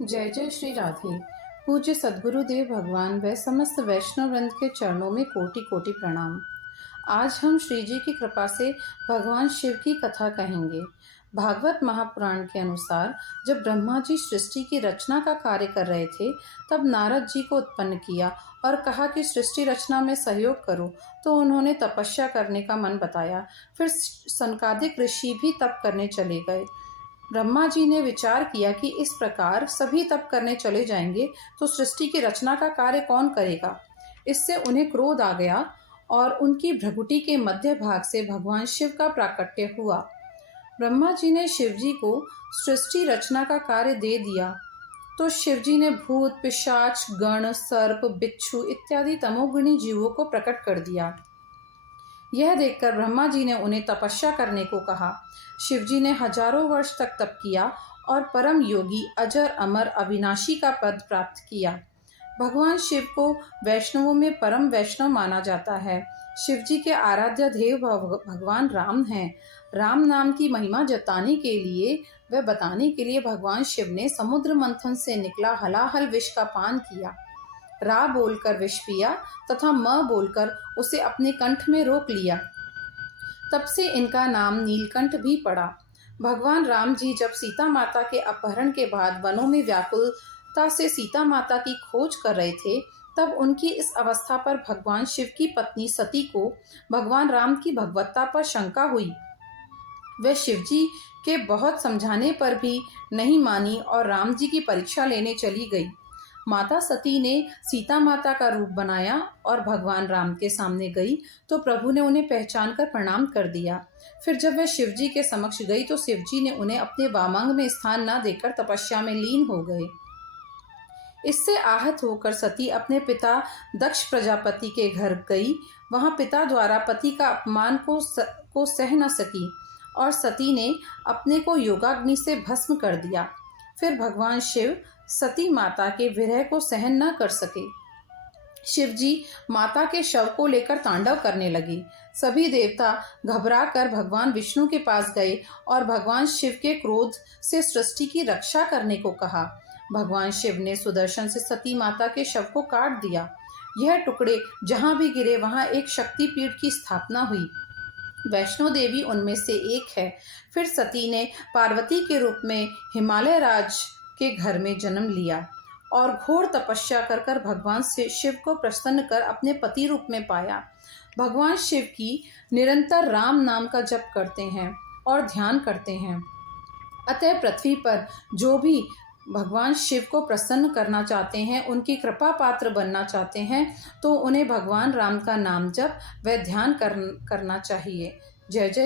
जय जय श्री राधे। पूज्य सद्गुरुदेव भगवान व समस्त वैष्णव वृंद के चरणों में कोटि कोटि प्रणाम। आज हम श्री जी की कृपा से भगवान शिव की कथा कहेंगे। भागवत महापुराण के अनुसार जब ब्रह्मा जी सृष्टि की रचना का कार्य कर रहे थे, तब नारद जी को उत्पन्न किया और कहा कि सृष्टि रचना में सहयोग करो। तो उन्होंने तपस्या करने का मन बताया। फिर सनकादिक ऋषि भी तप करने चले गए। ब्रह्मा जी ने विचार किया कि इस प्रकार सभी तप करने चले जाएंगे तो सृष्टि की रचना का कार्य कौन करेगा। इससे उन्हें क्रोध आ गया और उनकी भ्रकुटी के मध्य भाग से भगवान शिव का प्राकट्य हुआ। ब्रह्मा जी ने शिव जी को सृष्टि रचना का कार्य दे दिया तो शिव जी ने भूत, पिशाच, गण, सर्प, बिच्छू इत्यादि तमोगुणी जीवों को प्रकट कर दिया। यह देखकर ब्रह्मा जी ने उन्हें तपस्या करने को कहा। शिव जी ने हजारों वर्ष तक तप किया और परम योगी, अजर, अमर, अविनाशी का पद प्राप्त किया। भगवान शिव को वैष्णवों में परम वैष्णव माना जाता है। शिव जी के आराध्य देव भगवान राम हैं। राम नाम की महिमा जताने के लिए व बताने के लिए भगवान शिव ने समुद्र मंथन से निकला हलाहल विष का पान किया। रा बोलकर विष पिया तथा म बोलकर उसे अपने कंठ में रोक लिया। तब से इनका नाम नीलकंठ भी पड़ा। भगवान राम जी जब सीता माता के अपहरण के बाद वनों में व्याकुलता से सीता माता की खोज कर रहे थे, तब उनकी इस अवस्था पर भगवान शिव की पत्नी सती को भगवान राम की भगवत्ता पर शंका हुई। वह शिव जी के बहुत समझाने पर भी नहीं मानी और राम जी की परीक्षा लेने चली गई। माता सती ने सीता माता का रूप बनाया और भगवान राम के सामने गई तो प्रभु ने उन्हें पहचान कर प्रणाम कर दिया। फिर जब वह शिव जी के समक्ष गई तो शिव जी ने उन्हें अपने वामांग में स्थान न देकर तपस्या में लीन हो गए। इससे आहत होकर सती अपने पिता दक्ष प्रजापति के घर गई। वहां पिता द्वारा पति का अपमान को सह न सकी और सती ने अपने को योगाग्नि से भस्म कर दिया। फिर भगवान शिव सती माता के विरह को सहन न कर सके। शिव जी माता के शव को लेकर तांडव करने लगे। सभी देवता घबरा कर भगवान विष्णु के पास गए और भगवान शिव के क्रोध से सृष्टि की रक्षा करने को कहा। भगवान शिव ने सुदर्शन से सती माता के शव को काट दिया। यह टुकड़े जहां भी गिरे वहां एक शक्तिपीठ की स्थापना हुई। वैष्णो देवी उनमें से एक है। फिर सती ने पार्वती के रूप में हिमालय राज के घर में जन्म लिया और घोर तपस्या कर कर भगवान शिव को प्रसन्न कर अपने पति रूप में पाया। भगवान शिव की निरंतर राम नाम का जप करते हैं और ध्यान करते हैं। अतः पृथ्वी पर जो भी भगवान शिव को प्रसन्न करना चाहते हैं, उनकी कृपा पात्र बनना चाहते हैं, तो उन्हें भगवान राम का नाम जप व ध्यान करना चाहिए। जय जय।